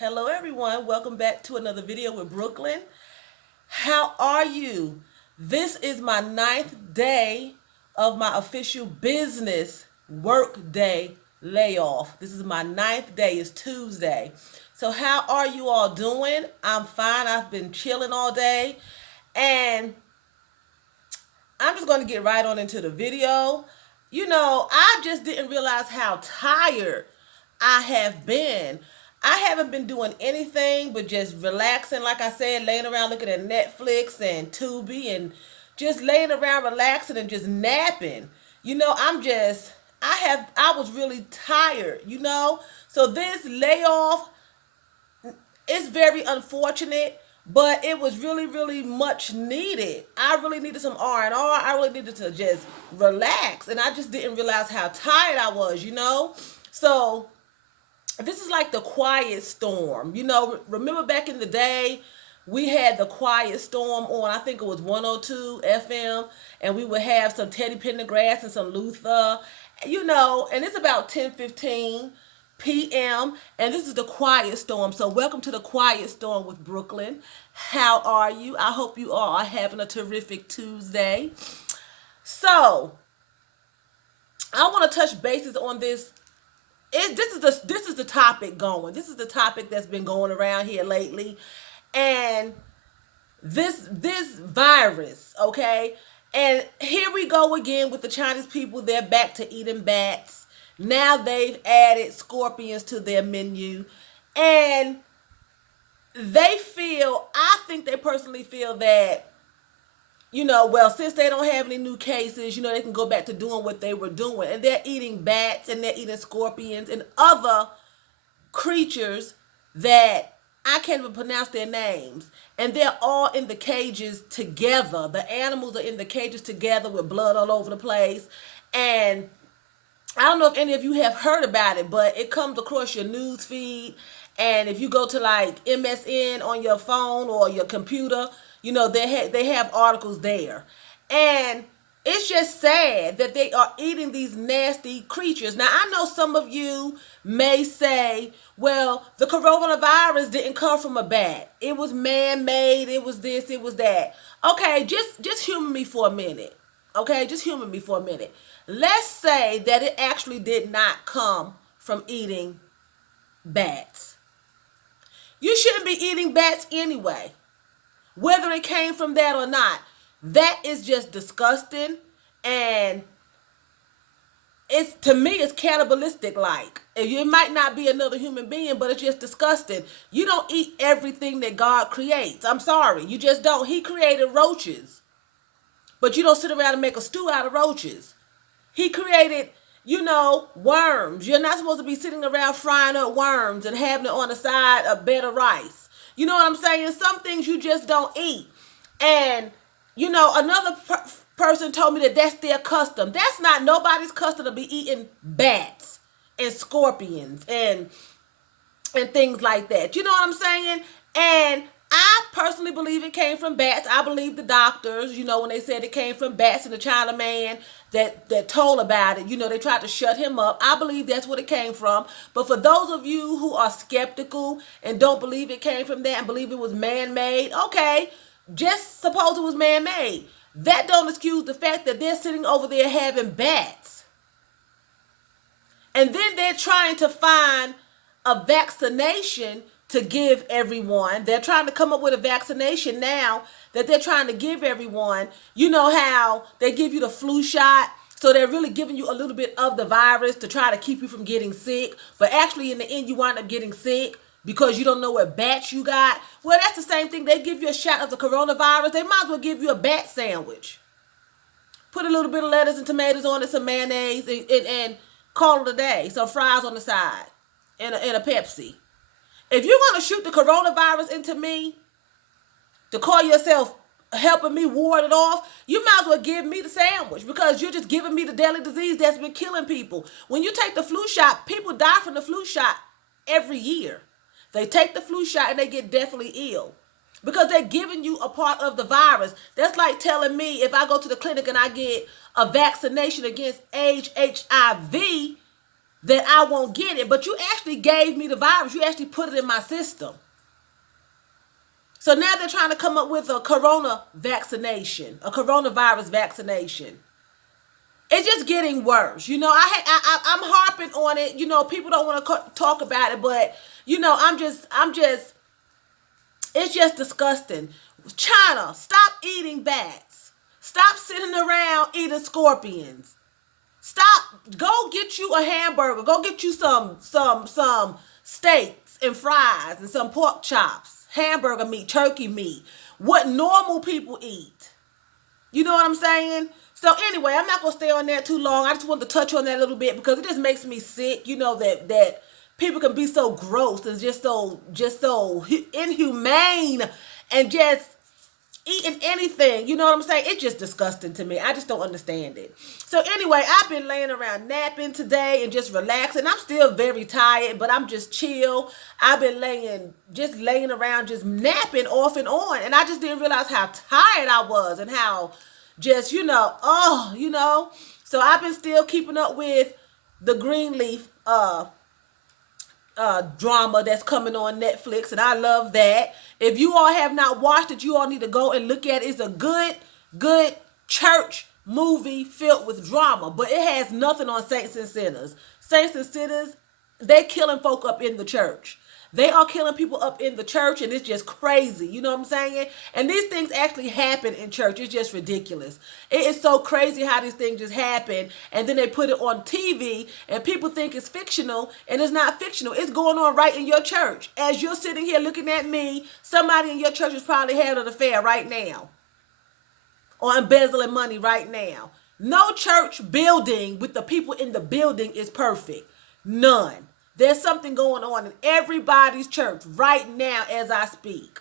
Hello everyone, welcome back to another video with Brooklyn. How are you? This is my ninth day of my official business work day layoff. This is my ninth day, it's Tuesday. So how are you all doing? I'm fine, I've been chilling all day and I'm just going to get right on into the video. I just didn't realize how tired I have been. I haven't been doing anything but just relaxing, like I said, laying around looking at Netflix and Tubi and just laying around relaxing and just napping. I was really tired. So this layoff it's very unfortunate, but it was really, really much needed. I really needed some R&R. I really needed to just relax, and I just didn't realize how tired I was. So this is like the quiet storm. Remember back in the day, we had the quiet storm on, I think it was 102 FM, and we would have some Teddy Pendergrass and some Luther, and it's about 10:15 p.m. and this is the quiet storm. So welcome to the quiet storm with Brooklyn. How are you? I hope you all are having a terrific Tuesday. So I want to touch bases on this. This is the topic going. This is the topic that's been going around here lately, and this virus, okay? And here we go again with the Chinese people. They're back to eating bats. Now they've added scorpions to their menu, and I think they personally feel that, since they don't have any new cases, they can go back to doing what they were doing. And they're eating bats and they're eating scorpions and other creatures that I can't even pronounce their names. And they're all in the cages together. The animals are in the cages together with blood all over the place. And I don't know if any of you have heard about it, but it comes across your news feed. And if you go to like MSN on your phone or your computer, they have articles there. And it's just sad that they are eating these nasty creatures. Now, I know some of you may say, well, the coronavirus didn't come from a bat. It was man-made. It was this, it was that. Okay, just humor me for a minute. Okay, just humor me for a minute. Let's say that it actually did not come from eating bats. You shouldn't be eating bats anyway, whether it came from that or not. That is just disgusting, and to me it's cannibalistic. Like, it might not be another human being, but it's just disgusting. You don't eat everything that God creates. I'm sorry, you just don't. He created roaches, but you don't sit around and make a stew out of roaches. He created, worms. You're not supposed to be sitting around frying up worms and having it on the side of bed of rice. You know what I'm saying? Some things you just don't eat. And, another person told me that that's their custom. That's not nobody's custom to be eating bats and scorpions and things like that. You know what I'm saying? And I personally believe it came from bats. I believe the doctors, when they said it came from bats and the China man that told about it, they tried to shut him up. I believe that's what it came from. But for those of you who are skeptical and don't believe it came from that and believe it was man-made, okay, just suppose it was man-made. That don't excuse the fact that they're sitting over there having bats. And then they're trying to find a vaccination to give everyone. They're trying to come up with a vaccination now that they're trying to give everyone. You know how they give you the flu shot? So they're really giving you a little bit of the virus to try to keep you from getting sick. But actually in the end you wind up getting sick because you don't know what batch you got. Well, that's the same thing. They give you a shot of the coronavirus. They might as well give you a bat sandwich. Put a little bit of lettuce and tomatoes on it, some mayonnaise, and call it a day. Some fries on the side and a Pepsi. If you're going to shoot the coronavirus into me to call yourself helping me ward it off, you might as well give me the sandwich because you're just giving me the deadly disease that's been killing people. When you take the flu shot, people die from the flu shot every year. They take the flu shot and they get deathly ill because they're giving you a part of the virus. That's like telling me if I go to the clinic and I get a vaccination against HIV, that I won't get it. But you actually gave me the virus. You actually put it in my system. So now they're trying to come up with a coronavirus vaccination. It's just getting worse. I'm harping on it. People don't want to talk about it, but it's just disgusting. China, stop eating bats. Stop sitting around eating scorpions. Stop. Go get you a hamburger. Go get you some steaks and fries and some pork chops, hamburger meat, turkey meat. What normal people eat. You know what I'm saying? So anyway, I'm not gonna stay on that too long. I just wanted to touch on that a little bit because it just makes me sick. That people can be so gross and just so inhumane and just eating anything. You know what I'm saying? It's just disgusting to me. I just don't understand it. So anyway, I've been laying around napping today and just relaxing. I'm still very tired, but I'm just chill. I've been laying around, just napping off and on. And I just didn't realize how tired I was and how just, So I've been still keeping up with the Greenleaf drama that's coming on Netflix, and I love that. If you all have not watched it, you all need to go and look at it. It's a good church movie filled with drama, but it has nothing on saints and sinners. Saints and sinners, they're killing folk up in the church. They are killing people up in the church, and it's just crazy. You know what I'm saying? And these things actually happen in church. It's just ridiculous. It is so crazy how these things just happen, and then they put it on TV, and people think it's fictional, and it's not fictional. It's going on right in your church. As you're sitting here looking at me, somebody in your church is probably having an affair right now, or embezzling money right now. No church building with the people in the building is perfect. None. There's something going on in everybody's church right now as I speak.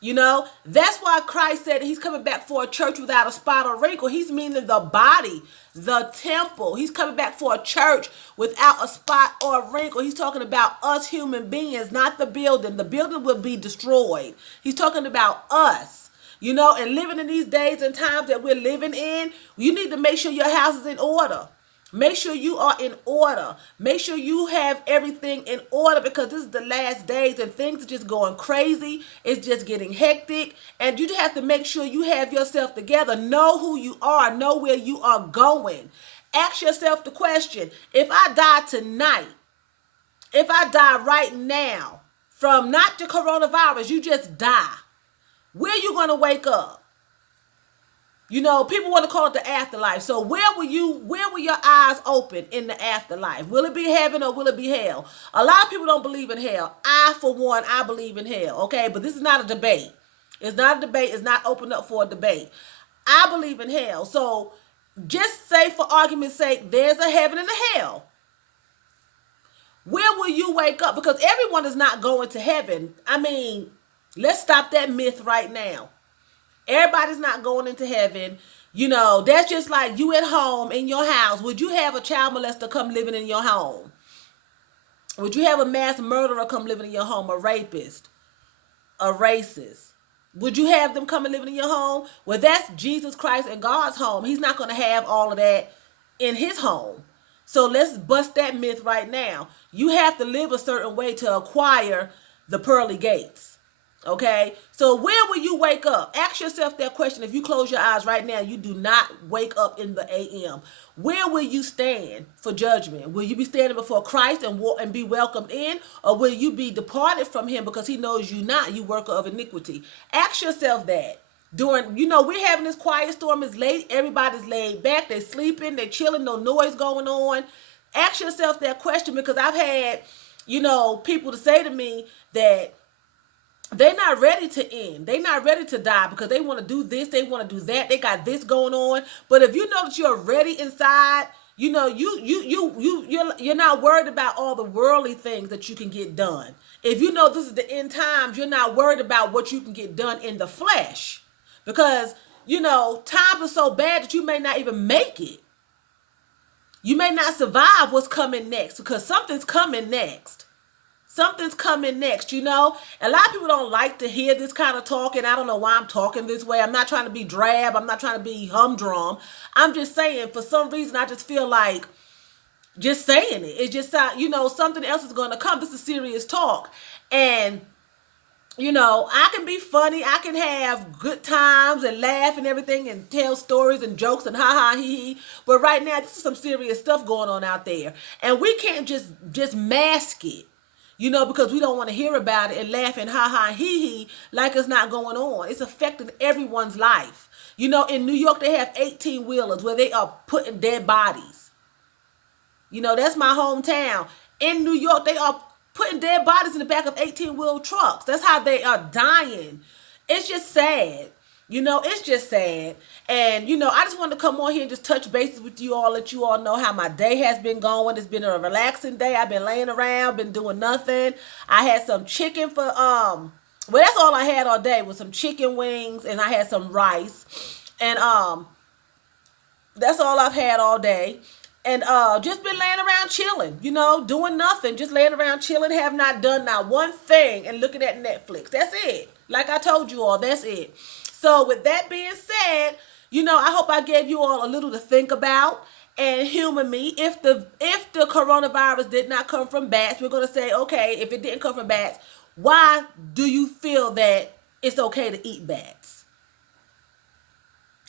That's why Christ said he's coming back for a church without a spot or wrinkle. He's meaning the body, the temple. He's coming back for a church without a spot or a wrinkle. He's talking about us human beings, not the building. The building will be destroyed. He's talking about us. And living in these days and times that we're living in, you need to make sure your house is in order. Make sure you are in order. Make sure you have everything in order, because this is the last days and things are just going crazy. It's just getting hectic. And you have to make sure you have yourself together. Know who you are. Know where you are going. Ask yourself the question, if I die tonight, if I die right now from not the coronavirus, you just die, where are you going to wake up? People want to call it the afterlife. So where will your eyes open in the afterlife? Will it be heaven or will it be hell? A lot of people don't believe in hell. For one, I believe in hell. Okay, but this is not a debate. It's not a debate. It's not open up for a debate. I believe in hell. So just say, for argument's sake, there's a heaven and a hell. Where will you wake up? Because everyone is not going to heaven. I mean, let's stop that myth right now. Everybody's not going into heaven. That's just like you at home in your house. Would you have a child molester come living in your home? Would you have a mass murderer come living in your home? A rapist? A racist? Would you have them come and living in your home? Well, that's Jesus Christ and God's home. He's not going to have all of that in his home. So let's bust that myth right now. You have to live a certain way to acquire the pearly gates. Okay, so where will you wake up? Ask yourself that question. If you close your eyes right now, you do not wake up in the AM. Where will you stand for judgment? Will you be standing before Christ and be welcomed in? Or will you be departed from him because he knows you not, you worker of iniquity? Ask yourself that. We're having this quiet storm. It's late. Everybody's laid back. They're sleeping. They're chilling. No noise going on. Ask yourself that question, because I've had, people to say to me that they're not ready to end. They're not ready to die because they want to do this. They want to do that. They got this going on. But if you know that you're ready inside, you're not worried about all the worldly things that you can get done. If you know this is the end times, you're not worried about what you can get done in the flesh, because times are so bad that you may not even make it. You may not survive what's coming next, because something's coming next. Something's coming next, A lot of people don't like to hear this kind of talk, and I don't know why I'm talking this way. I'm not trying to be drab. I'm not trying to be humdrum. I'm just saying, for some reason, I just feel like Just saying it. It's just, something else is going to come. This is serious talk. And, I can be funny. I can have good times and laugh and everything and tell stories and jokes and ha ha he he. But right now, this is some serious stuff going on out there. And we can't just mask it. Because we don't want to hear about it and laugh and ha ha he he like it's not going on. It's affecting everyone's life. In New York, they have 18 wheelers where they are putting dead bodies. That's my hometown. In New York, they are putting dead bodies in the back of 18-wheel trucks. That's how they are dying. It's just sad. It's just sad. And, I just wanted to come on here and just touch bases with you all, let you all know how my day has been going. It's been a relaxing day. I've been laying around, been doing nothing. I had some chicken for, well, that's all I had all day was some chicken wings, and I had some rice. And, that's all I've had all day. And just been laying around chilling, doing nothing, just laying around chilling, have not done not one thing, and looking at Netflix. That's it. Like I told you all, that's it. So with that being said, I hope I gave you all a little to think about and humor me. If the coronavirus did not come from bats, we're gonna say, okay, if it didn't come from bats, why do you feel that it's okay to eat bats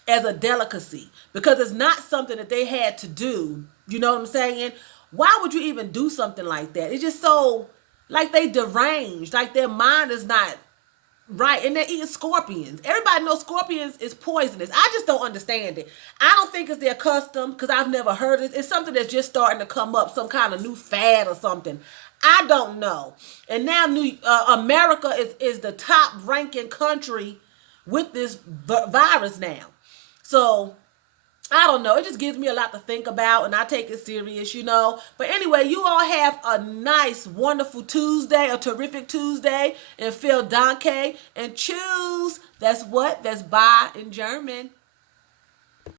as a delicacy? Because it's not something that they had to do. You know what I'm saying? Why would you even do something like that? It's just so, like, they deranged, like their mind is not right, and they're eating scorpions. Everybody knows scorpions is poisonous. I just don't understand it. I don't think it's their custom, because I've never heard it. It's something that's just starting to come up, some kind of new fad or something. I don't know. And now America is the top ranking country with this virus now. So I don't know. It just gives me a lot to think about, and I take it serious, But anyway, you all have a nice, wonderful Tuesday, a terrific Tuesday, and feel danke and choose. That's what? That's bye in German.